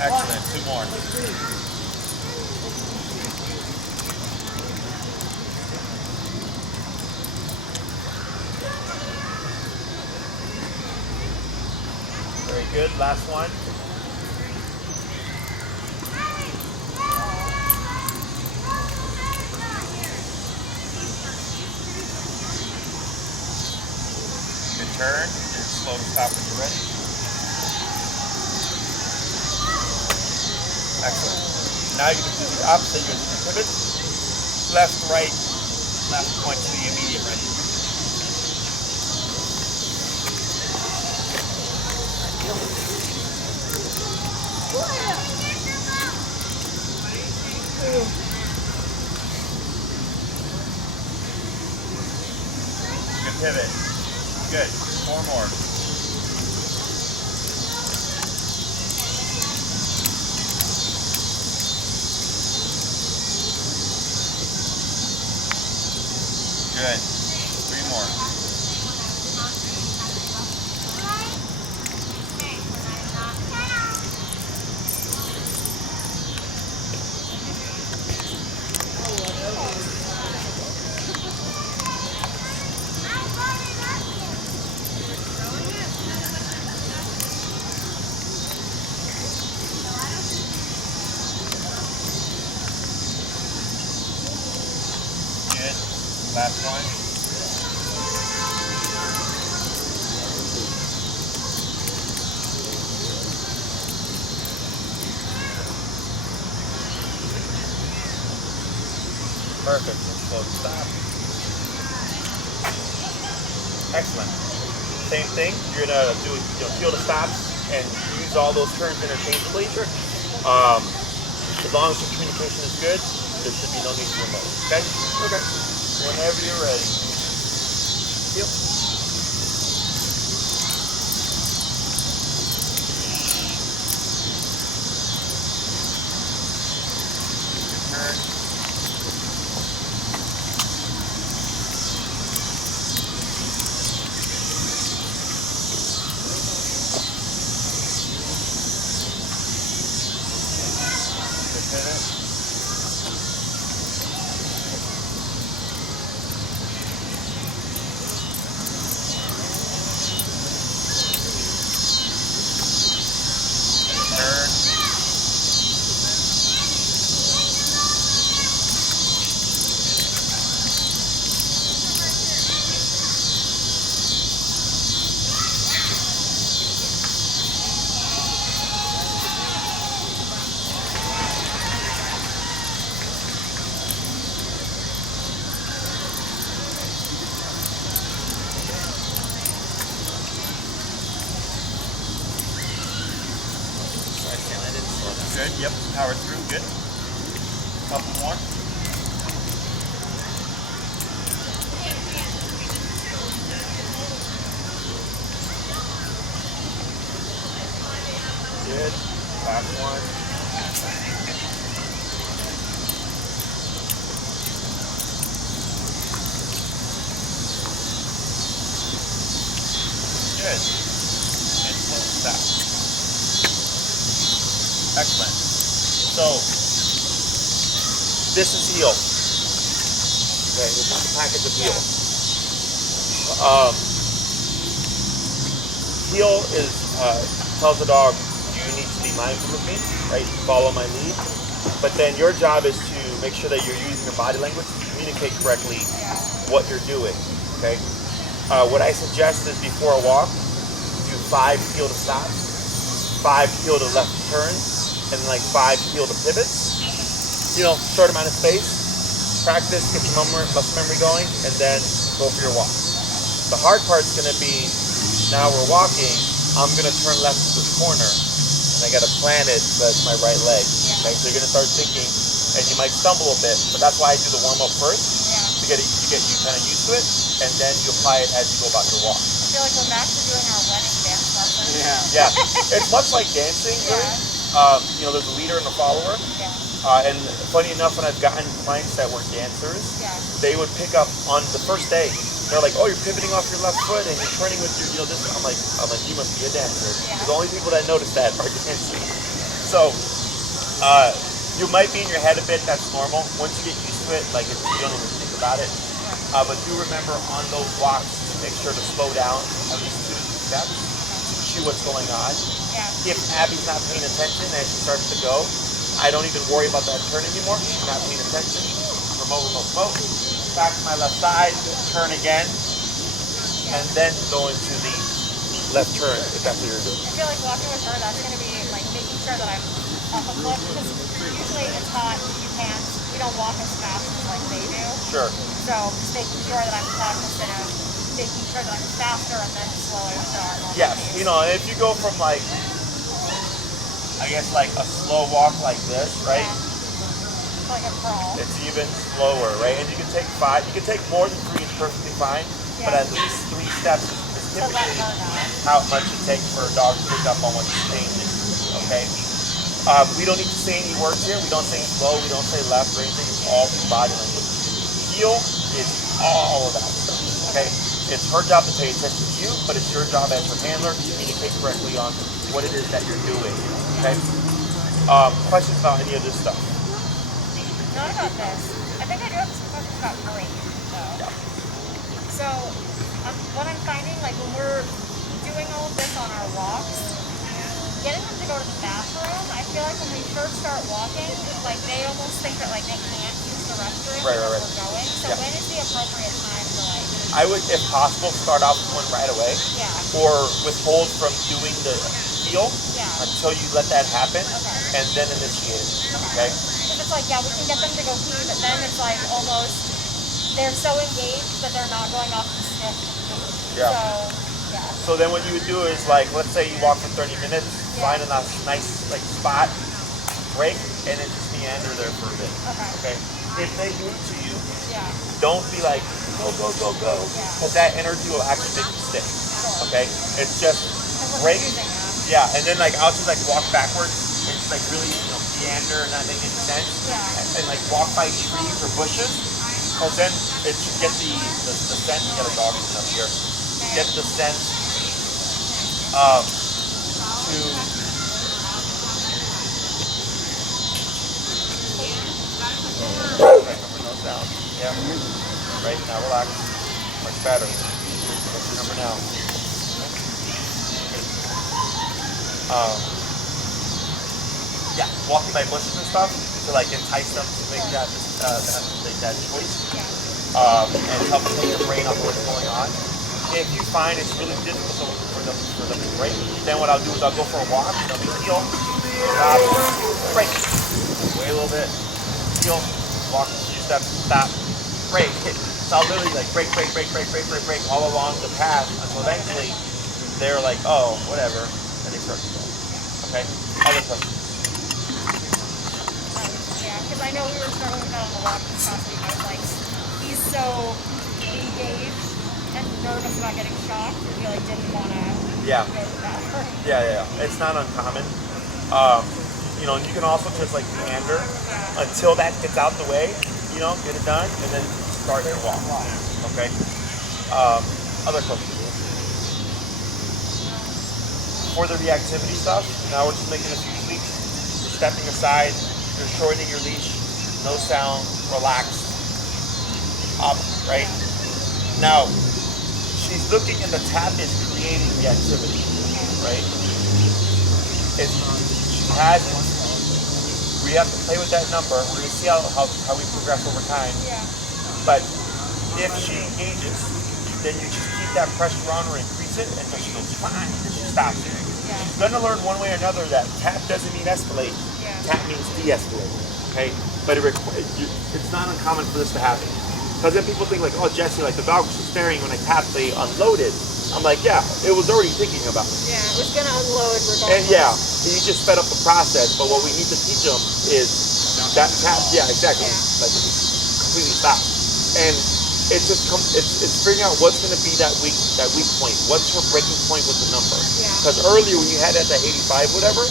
Excellent. 2 more. Very good. Last one. Good turn. And slow to stop when you're ready. Excellent. Now you can do the opposite. You're going to pivot. Left, right, left point to the immediate ready. Good pivot. Good. 4 more. Good. 3 more. Good. Last one. Perfect. Slow to stop. Excellent. Same thing. You're gonna do feel the stops and use all those turns interchangeably. Sure. As long as the communication is good, there should be no need to remote. Okay. Okay. Whenever you're ready. Yep. Turn. Good. Yep. Power through. Good. Couple more. Good. Last one. Good. And slow stop. Excellent. So, this is heel. Okay, this is the package of heel. Heel is tells the dog, you need to be mindful of me, right? Follow my lead. But then your job is to make sure that you're using your body language to communicate correctly what you're doing. Okay. What I suggest is before a walk, do 5 heel to stops, 5 heel to left turns, and like 5 heel to pivots. Short amount of space. Practice, get your muscle memory going, and then go for your walk. The hard part's gonna be, now we're walking, I'm gonna turn left to this corner, and I gotta plan it so that's my right leg. Okay, so you're gonna start thinking, and you might stumble a bit, but that's why I do the warm up first, to get you kind of used to it, and then you apply it as you go about your walk. I feel like we're back to doing our wedding dance lesson. Yeah. It's much like dancing, really. There's a leader and a follower. And funny enough, when I've gotten clients that were dancers, they would pick up on the first day. They're like, oh, you're pivoting off your left foot and you're turning with your, this. I'm like, you must be a dancer. The only people that notice that are dancers. So, you might be in your head a bit. That's normal. Once you get used to it, you don't even think about it. But do remember on those walks to make sure to slow down at least 2 to 3 steps to see what's going on. If Abbie's not paying attention and she starts to go, I don't even worry about that turn anymore. She's not paying attention. Remote. Back to my left side, turn again, and then go into the left turn if that's what you're doing. I feel like walking with her, that's going to be like making sure that I'm up a cliff, because usually it's hot, you can't, we don't walk as fast as like they do. Sure. So just making sure that I'm cognizant of making sure that I'm faster and then slower so I'm on Yes, the pace. and if you go from a slow walk like this, right? Like a crawl. It's even slower, right? And you can take 5, you can take more than 3 is perfectly fine, but at least 3 steps is So let typically her know. how much it takes for a dog to pick up on what's changing, okay? We don't need to say any words here. We don't say slow, we don't say left or anything. It's all through body language. Heel is all of that stuff. Okay? It's her job to pay attention to you, but it's your job as her handler to communicate correctly on what it is that you're doing. Okay? Questions about any of this stuff? Not about this. I think I do have some questions about break, though. Yeah. So, what I'm finding, like when we're doing all of this on our walks, getting them to go to the bathroom, I feel like when we first start walking, like they almost think that like they can't use the restroom Right. where we're going. So Yeah. when is the appropriate time to like? I would, if possible, start off with one right away, Yeah. or withhold from doing the heel Yeah. until you let that happen, Okay. and then initiate it. Okay? If it's like, yeah, we can get them to go pee, but then it's like almost they're so engaged that they're not going off the stick. Yeah. So, yeah. So then what you would do is, like, let's say you walk for 30 minutes, find a nice like spot, break, and then just meander there for a bit. Okay. Okay? If they do it to you, Yeah. don't be like, go, go, go, go, because that energy will actually make you stick. Okay? It's just break. Yeah, and then like I'll just like walk backwards and just like really, meander and not make any sense. Yeah. And like walk by trees or bushes, because then it should get the scent. We got a dog coming up here. Get the sense to right, number nose down. Yeah. Right, now relax. Much better. What's your number now? Yeah, walking by bushes and stuff to like entice them to make that choice, and help take your brain off what's going on. If you find it's really difficult for them to break, then what I'll do is I'll go for a walk. I'll be heel, stop, break, wait a little bit, heel, walk, few steps, stop, break. So I'll literally like break all along the path until eventually they're like, oh, whatever, and they start to go. Okay. Other questions? Yeah, because I know we were struggling with that on the walk this past week. I was like, he's so engaged and nervous about getting shocked that he like didn't want to Yeah. go to the bathroom. Yeah. It's not uncommon. And you can also just like meander until that gets out the way. Get it done, and then start your walk. Okay. Other questions? For the reactivity stuff, now we're just making a few tweaks. You're stepping aside. You're shortening your leash. No sound. Relax. Up. Right. Now, she's looking, and the tap is creating the activity. Right. If she hasn't, we have to play with that number. We're going to see how we progress over time. Yeah. But if she engages, then you just keep that pressure on her, increase it, until she goes fine, and she stops it. Yeah. She's going to learn one way or another that tap doesn't mean escalate. Yeah. Tap means de-escalate. Okay? But it's not uncommon for this to happen. Because then people think like, oh, Jesse, like the dog was just staring when I tapped, they unloaded. I'm like, yeah, it was already thinking about it. Yeah, it was gonna unload regardless. And yeah, you just sped up the process, but what we need to teach them is that tap, yeah, exactly, like completely stop. And it just comes, it's figuring out what's gonna be that weak point. What's her breaking point with the number? Yeah. Because earlier when you had it at that 85, whatever,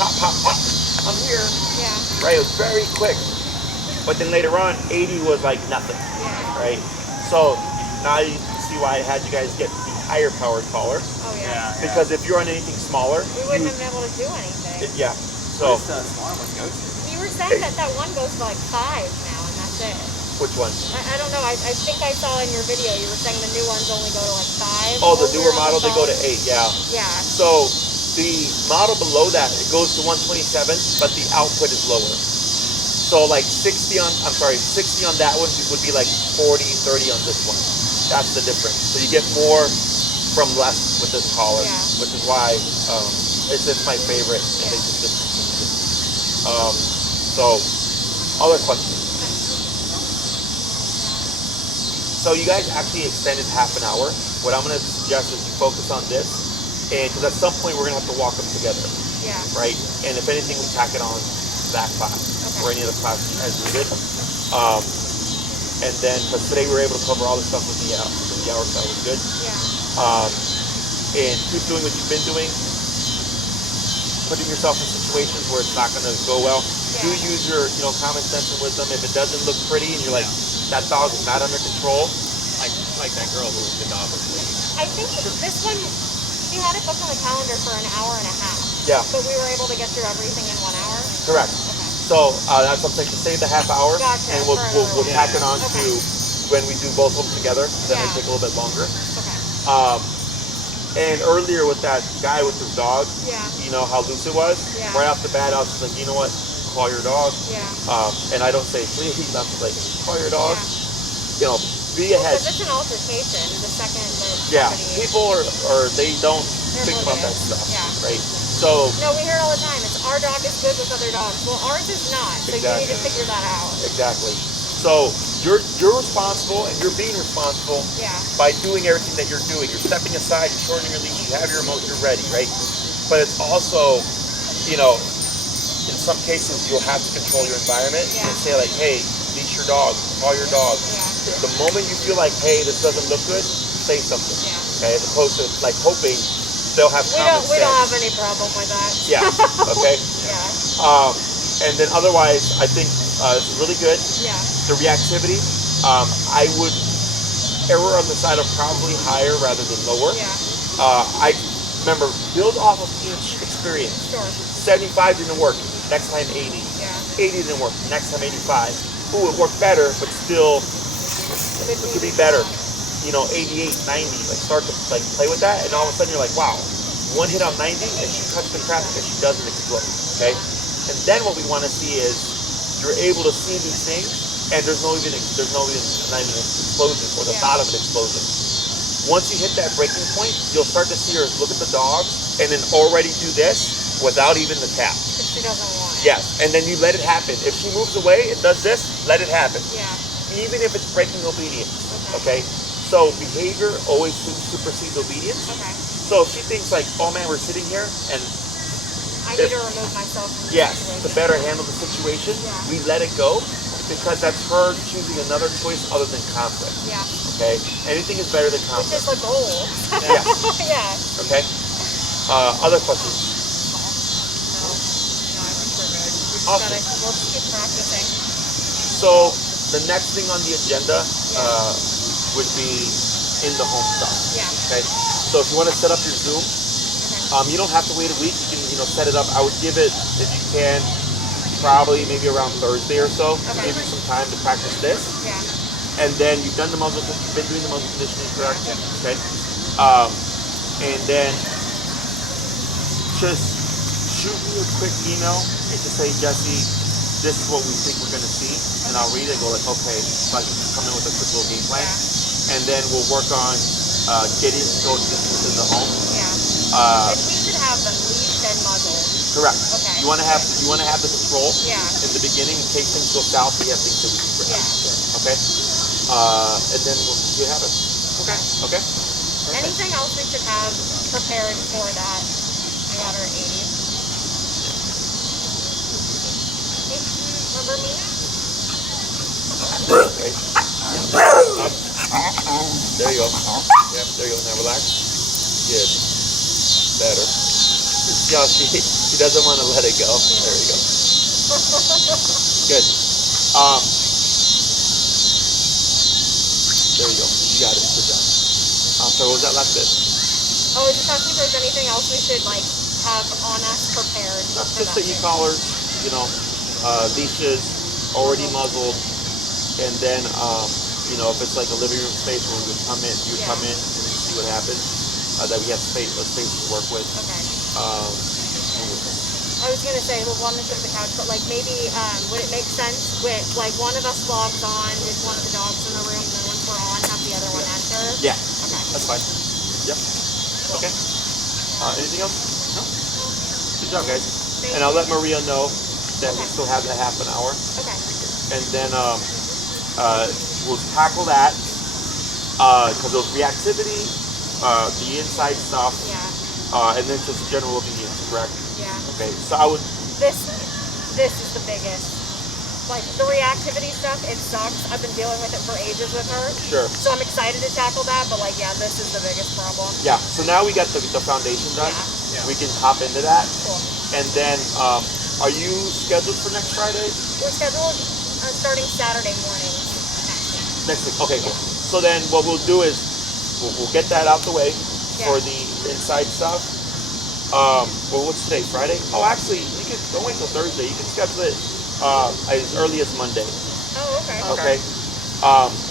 pop, I'm here. Yeah. Right, it was very quick. But then later on, 80 was like nothing. Yeah. Right? So now you can see why I had you guys get the higher powered collar. Oh yeah. Because if you're on anything smaller, We wouldn't have been able to do anything. yeah. So What's the smaller one go to? You were saying that one goes to like 5 now, and that's it. which one? I don't know. I think I saw in your video you were saying the new ones only go to like 5. Oh, the newer model, they go to 8. Yeah. Yeah. So the model below that, it goes to 127, but the output is lower. So like 60 on that one would be like 40, 30 on this one. That's the difference. So you get more from less with this collar, which is why it's my favorite. And they just discontinued it. So other questions? So you guys actually extended half an hour. What I'm going to suggest is you focus on this, and because at some point we're going to have to walk them together. Yeah. Right? And if anything, we tack it on that class or any other class as needed. And then, because today we were able to cover all the stuff with the hour, so that was good. Yeah. And keep doing what you've been doing, putting yourself in situations where it's not going to go well. Do use your, common sense and wisdom. If it doesn't look pretty and you're like, that dog is not under control, like that girl who the dog was leading. I think this one, she had it booked on the calendar for an hour and a half. Yeah. But we were able to get through everything in 1 hour. Correct. Okay. So that's what I'm saying, to save the half hour, Gotcha, and we'll tack it on Okay. to when we do both of them together. Then Yeah. they take a little bit longer. Okay. And earlier with that guy with his dog, Yeah. you know how loose it was? Yeah. Right off the bat, I was just like, you know what? Call your dog. Yeah. And I don't say please, I'm just like, call your dog. Yeah. You know, be ahead. Because it's an altercation the second that Yeah, somebody... people are they don't They're think about that oblivious. stuff, Yeah. right? So No, we hear it all the time. It's our dog is good with other dogs. Well, ours is not. So you need to Exactly. figure that out. exactly. So you're responsible, and you're being responsible Yeah. by doing everything that you're doing. You're stepping aside, you're shortening your leash, you have your remote, you're ready, right? But it's also, you know, in some cases you'll have to control your environment Yeah. and say like, hey, leash your dog, call your dog. Yeah. The moment you feel like, hey, this doesn't look good, say something. Yeah. Okay, as opposed to like hoping they'll have We common don't sense. have any problem with that. Yeah. Okay. Yeah. And then otherwise, I think it's really good. Yeah. The reactivity, I would err on the side of probably higher rather than lower. Yeah. I remember, build off of each experience. Sure. 75 didn't work, next time 80. Yeah. 80 didn't work, next time 85. Ooh, it worked better, but still it could be better. You know, 88, 90, like start to like play with that, and all of a sudden you're like, wow, one hit on 90 and she cuts the crap and she doesn't explode. Okay? And then what we want to see is you're able to see these things, and there's not even an explosion or the thought of an explosion. Once you hit that breaking point, you'll start to see her look at the dogs and then already do this without even the tap. Because she doesn't want it. Yes, and then you let it happen. If she moves away and does this, let it happen. Yeah. Even if it's breaking obedience. Okay? So behavior always supersedes obedience. Okay. So if she thinks like, oh man, we're sitting here and I need to remove myself from the yes, to situation. better handle the situation, Yeah. we let it go because that's her choosing another choice other than conflict. Yeah. Okay? Anything is better than Which is conflict. the goal. Yes. Yeah. Okay? Other questions? No, I think we're good. We just Awesome. we'll just keep practicing. So the next thing on the agenda would be in the home stuff. Yeah. Okay? So if you want to set up your Zoom, you don't have to wait a week. You can, set it up. I would give it, if you can, probably maybe around Thursday or so. Okay. Give you some time to practice this. Yeah. And then you've done the muzzle, you've been doing the muzzle conditioning, correct? Okay. And then just shoot me a quick email and just say, Jesse, this is what we think we're gonna see, and I'll read it and go like, okay, so I can just come in with a quick little game plan, and then we'll work on getting social distance in the home. Yeah. And we should have the leash and muzzle. Correct. Okay. You want to have the control Yeah. in the beginning in case things go south. We have things that we can grab. Yeah. Okay. And then we'll see what happens. Okay. Okay. Anything else we should have prepared for that? I got her 80. Hey, remember me? Okay. There you go. Yep. There you go. Now relax. Good. Better. See how she doesn't want to let it go. There you go. Good. There you go. You got it. Good job. So what was that last bit? Oh, we're just asking if there's anything else we should have on us prepared. for Just the that. e-collars, leashes, already muzzled, and then if it's like a living room space where we would come in, you would come in and we see what happens. That we have space to work with. Okay. What I was gonna say, well, one is just the couch, but maybe would it make sense with one of us logs on with one of the dogs in the room, and then once we're on, have the other one enter? Yeah, Okay. that's fine. Yeah. Okay. Anything else? No. Good job, guys. And I'll let Maria know that we still have that half an hour, Okay. and then we'll tackle that because those reactivity, the inside stuff, Yeah. and then just general obedience, correct? Yeah. Okay. So I would. This is the biggest. The reactivity stuff, it sucks. I've been dealing with it for ages with her. Sure. So I'm excited to tackle that, but this is the biggest problem. Yeah. So now we got the foundation done. Yeah. We can hop into that, Cool. and then are you scheduled for next Friday? We're scheduled starting Saturday mornings. Next week. Okay, cool. So then what we'll do is we'll get that out the way for the inside stuff. Well, what's today? Friday? Oh, actually, you can don't wait till Thursday. You can schedule it as early as Monday. Oh, okay. Okay.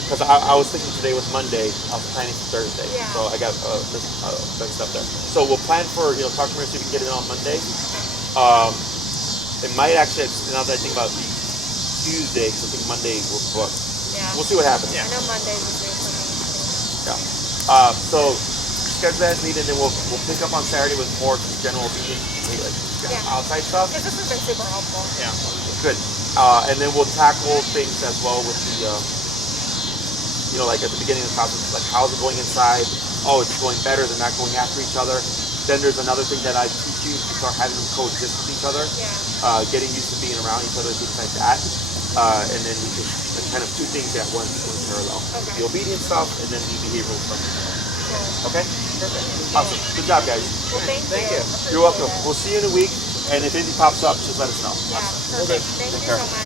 Because I was thinking today was Monday. I was planning for Thursday. Yeah. So I got mixed up there. So we'll plan for talk to her so we can get it on Monday. It might actually, now that I think about it, be Tuesday because I think Monday we're booked. Yeah. We'll see what happens. I know Mondays is good for me. Yeah. So schedule that meeting, and then we'll pick up on Saturday with more general obedience, like outside stuff. Because this has been super helpful. Yeah. Good. And then we'll tackle things as well with the, like at the beginning of the process, like how's it going inside? Oh, it's going better. They're not going after each other. Then there's another thing that I teach you to start having them coexist with each other. Yeah. Getting used to being around each other, things like that. And then we can kind of two things at once in parallel. Okay. The obedience stuff and then the behavioral stuff. Cool. Okay? Perfect. Awesome. Good job, guys. Well, thank you. You're welcome. Appreciate it. We'll see you in a week. And if anything pops up, just let us know. Yeah, perfect. Thank you so much.